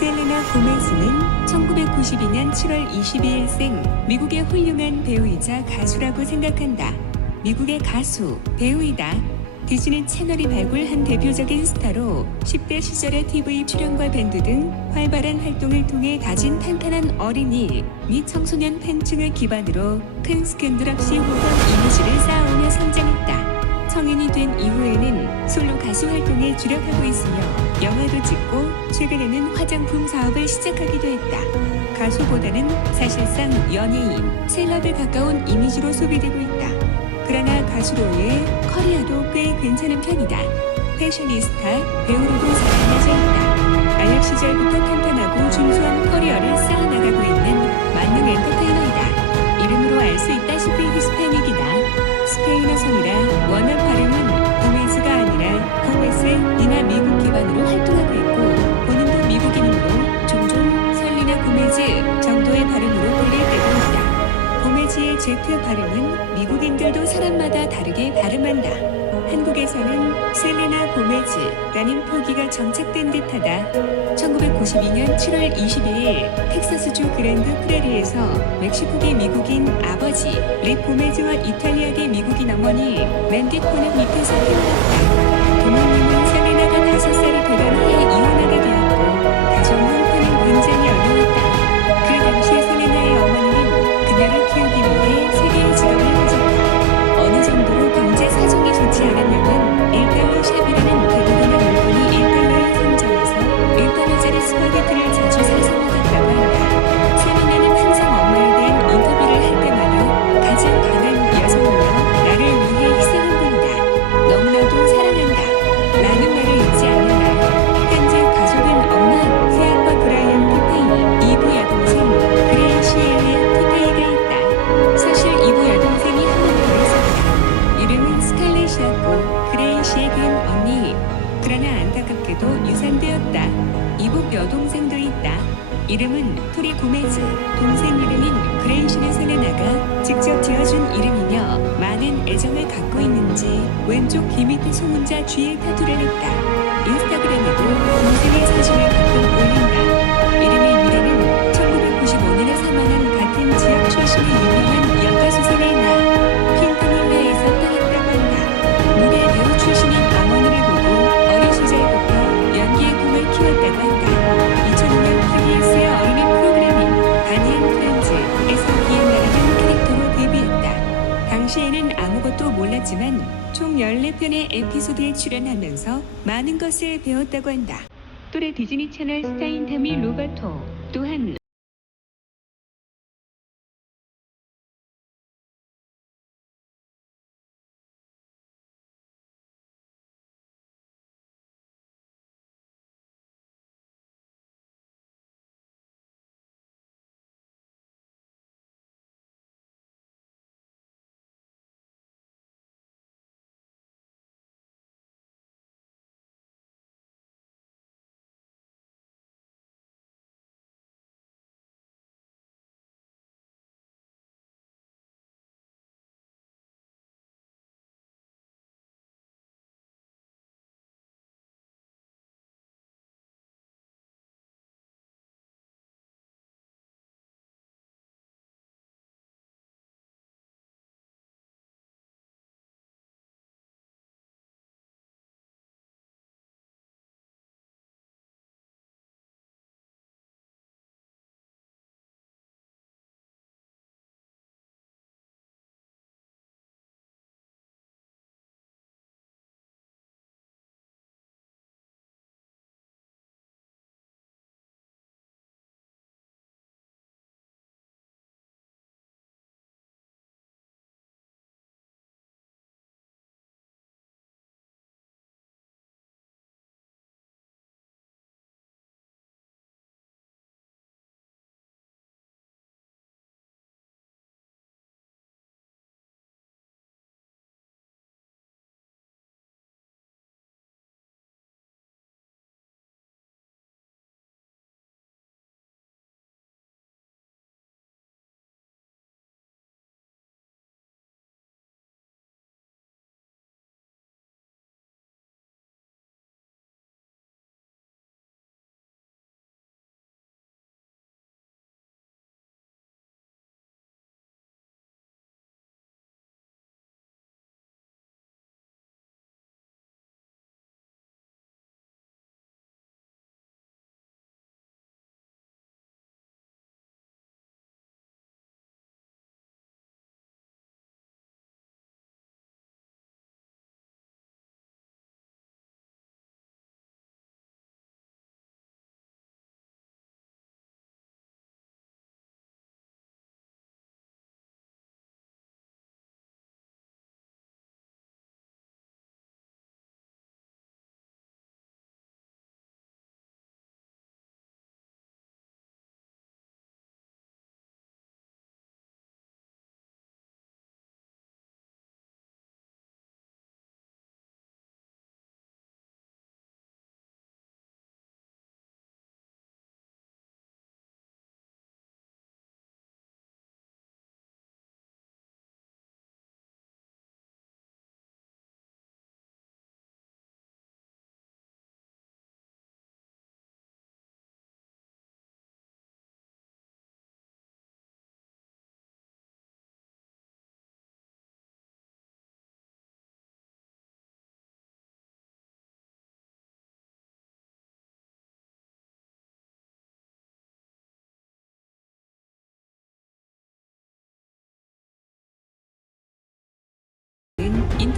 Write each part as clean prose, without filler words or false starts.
셀레나 고메즈는 1992년 7월 22일생 미국의 훌륭한 배우이자 가수라고 생각한다. 미국의 가수, 배우이다. 디즈니 채널이 발굴한 대표적인 스타로 10대 시절의 TV 출연과 밴드 등 활발한 활동을 통해 가진 탄탄한 어린이 및 청소년 팬층을 기반으로 큰 스캔들 없이 호감 이미지를 쌓아오며 성장했다. 성인이 된 이후에는 솔로 가수 활동에 주력하고 있으며 영화도 찍고 최근에는 화장품 사업을 시작하기도 했다. 가수보다는 사실상 연예인, 셀럽에 가까운 이미지로 소비되고 있다. 그러나 가수로의 커리어도 꽤 괜찮은 편이다. 패셔니스타, 배우로도 잘 알려져 있다. 알력 시절부터 탄탄하고 준수한 커리어를 쌓아나가고 있는 만능 엔터테이너이다. 이름으로 알 수 있다시피 히스패닉이다. 스페인어 성이라 원어 발음은 고메즈가 아니라 고메스이나 미국 기반으로 활동하고 있고 본인도 미국인이므로 종종 설리나 고메즈 정도의 발음으로 불릴 때도 있다. 고메즈의 Z 발음은 미국인들도 사람마다 다르게 발음한다. 한국에서는 셀레나 고메즈라는 표기가 정착된 듯하다. 1992년 7월 22일 텍사스주 그랜드 프레리에서 멕시코계 미국인 아버지 릭 고메즈와 이탈리아계 미국인 어머니 맨디 코는 밑에서 태어났다. 부모님은 셀레나가 5살이 되던 해에 이혼하게 되었고 가정 형편은 굉장히 어려웠다. 그 당시에 셀레나의 어머니는 그녀를 키우기 위해 세계의 직업을 가졌다. 어느 정도로 경제 사정이 좋지 않았냐면 1달러 샵이라는 대부분의 물건이 1달러에 상점에서 1달러짜리 스파게티를 자주 사서 먹었다고 한다. 셀레나는 항상 엄마에 대한 인터뷰를 할 때마다 가장 강한 여성이며 나를 위해 희생한 분이다. 너무나도 사랑한다. 라는 말을 잊지 않는다. 현재 가족은 엄마, 새아빠 브라이언 티페이, 이부 여동생 그레이시 엘리엇 티페이가 있다. 사실 이부 여동생이 한 명 더 있었다. 이름은 스칼렛이었고 그레이시에겐 언니. 그러나 안타깝게도 유산되었다. 이복 여동생도 있다. 이름은 토리 고메즈. 동생 이름인 그레이시는 셀레나가 직접 지어준 이름이며 많은 애정을 갖고 있는지 왼쪽 귀 밑에 소문자 G에 타투를 했다. 인스타그램에도 동생의 사진을 가끔 올린다. 이름의 유래는 1995년에 사망한 같은 지역 출신의 유명한 연가수상의 나 퀸타닐라에서 따왔다고 한다. 무대 배우 출신인 어머니를 보고 어린 시절부터 연기의 꿈을 키웠다고 한다. 2005년 KBS의 어린이 프로그램인 바니 앤 프렌즈에서 기억나라는 캐릭터로 데뷔했다. 당시에는 아무것도 몰랐지만 총 14편의 에피소드에 출연하면서 많은 것을 배웠다고 한다. 또래 디즈니 채널 스타인 타미 로바토 또한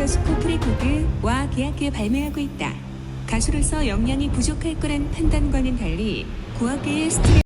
모터스포츠 레코드와 계약해 발매하고 있다. 가수로서 역량이 부족할 거란 판단과는 달리 고학계의 스트레스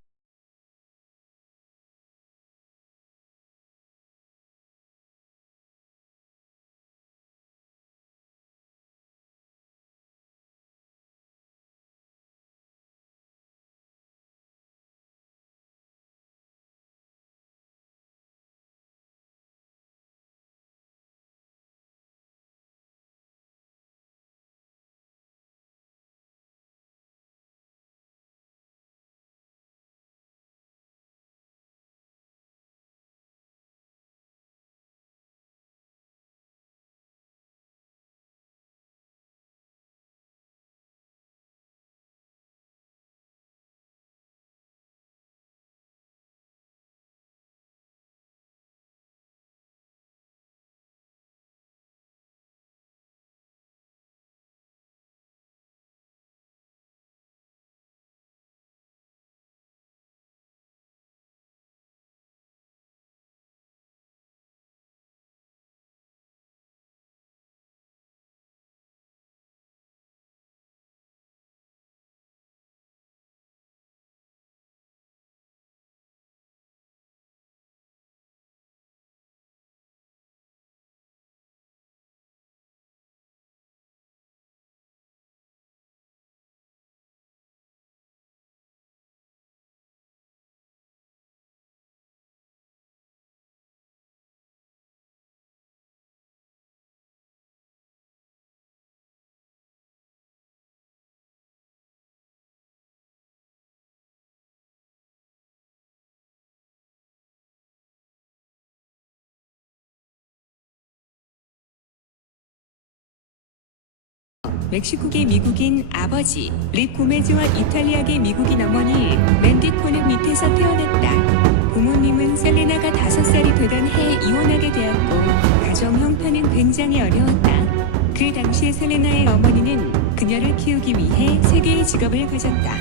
멕시코계 미국인 아버지 릭 고메즈와 이탈리아계 미국인 어머니 랜디 코는 밑에서 태어났다. 부모님은 셀레나가 5살이 되던 해에 이혼하게 되었고 가정 형편은 굉장히 어려웠다. 그 당시에 셀레나의 어머니는 그녀를 키우기 위해 3개의 직업을 가졌다.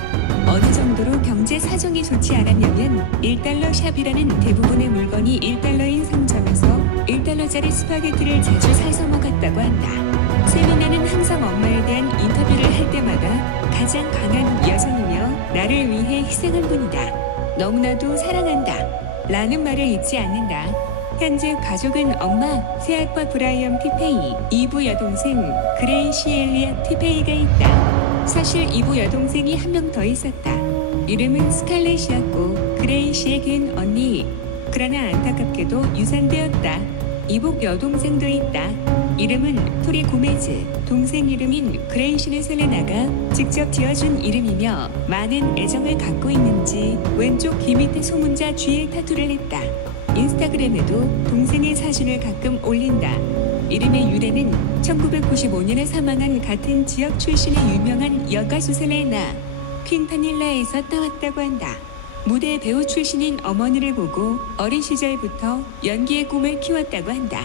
어느 정도로 경제 사정이 좋지 않았냐면 1달러 샵이라는 대부분의 물건이 1달러인 상점에서 1달러짜리 스파게티를 자주 사서 먹었다고 한다. 셀레나는 항상 엄마에 대한 인터뷰를 할 때마다 가장 강한 여성이며 나를 위해 희생한 분이다. 너무나도 사랑한다. 라는 말을 잊지 않는다. 현재 가족은 엄마, 새아빠 브라이언 티페이, 이부 여동생 그레이시 엘리엇 티페이가 있다. 사실 이부 여동생이 한 명 더 있었다. 이름은 스칼렛이었고 그레이시에겐 언니. 그러나 안타깝게도 유산되었다. 이복 여동생도 있다. 이름은 토리 고메즈. 동생 이름인 그레이시는 셀레나가 직접 지어준 이름이며 많은 애정을 갖고 있는지 왼쪽 귀 밑에 소문자 G에 타투를 했다. 인스타그램에도 동생의 사진을 가끔 올린다. 이름의 유래는 1995년에 사망한 같은 지역 출신의 유명한 여가수 셀레나 퀸타닐라에서 따왔다고 한다. 무대 배우 출신인 어머니를 보고 어린 시절부터 연기의 꿈을 키웠다고 한다.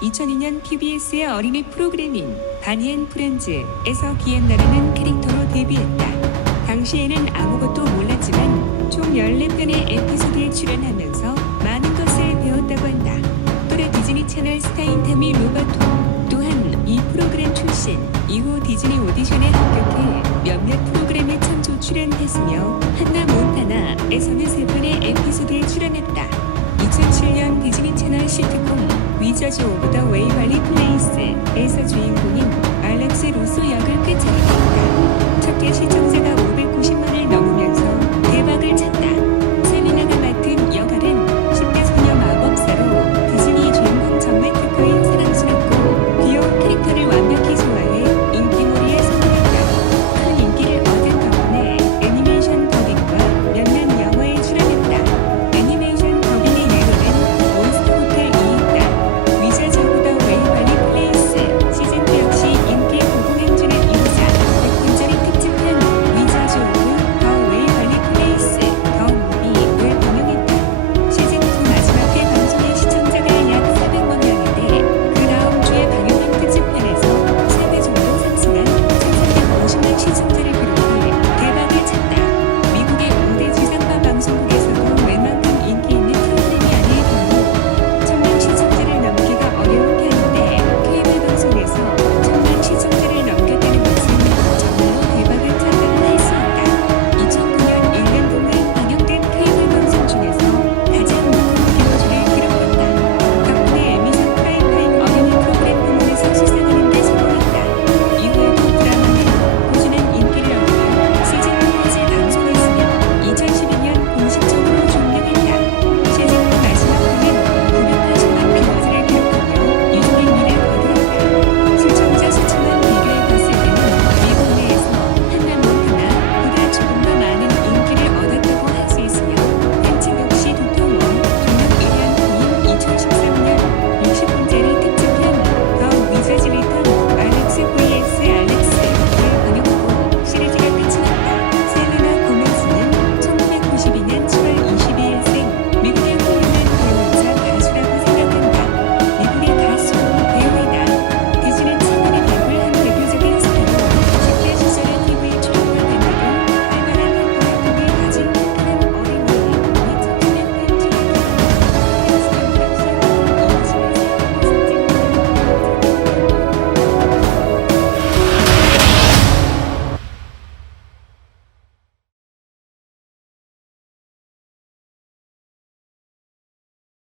2002년 PBS의 어린이 프로그램인 바니 앤 프렌즈에서 기엔나라는 캐릭터로 데뷔했다. 당시에는 아무것도 몰랐지만 총 14편의 에피소드에 출연하면서 많은 것을 배웠다고 한다. 또래 디즈니 채널 스타인 타미 로바토 또한 이 프로그램 출신. 이후 디즈니 오디션에 합격해 몇몇 프로그램에 참조 출연했으며 한나 몬타나에서는 3편의 에피소드에 출연했다. 2007년 디즈니 채널 시트콤 위저즈 오브 더 웨이벌리 플레이스에서 주인공인 알렉스 로소 역을 꿰차게 됐다. 첫개 시청자가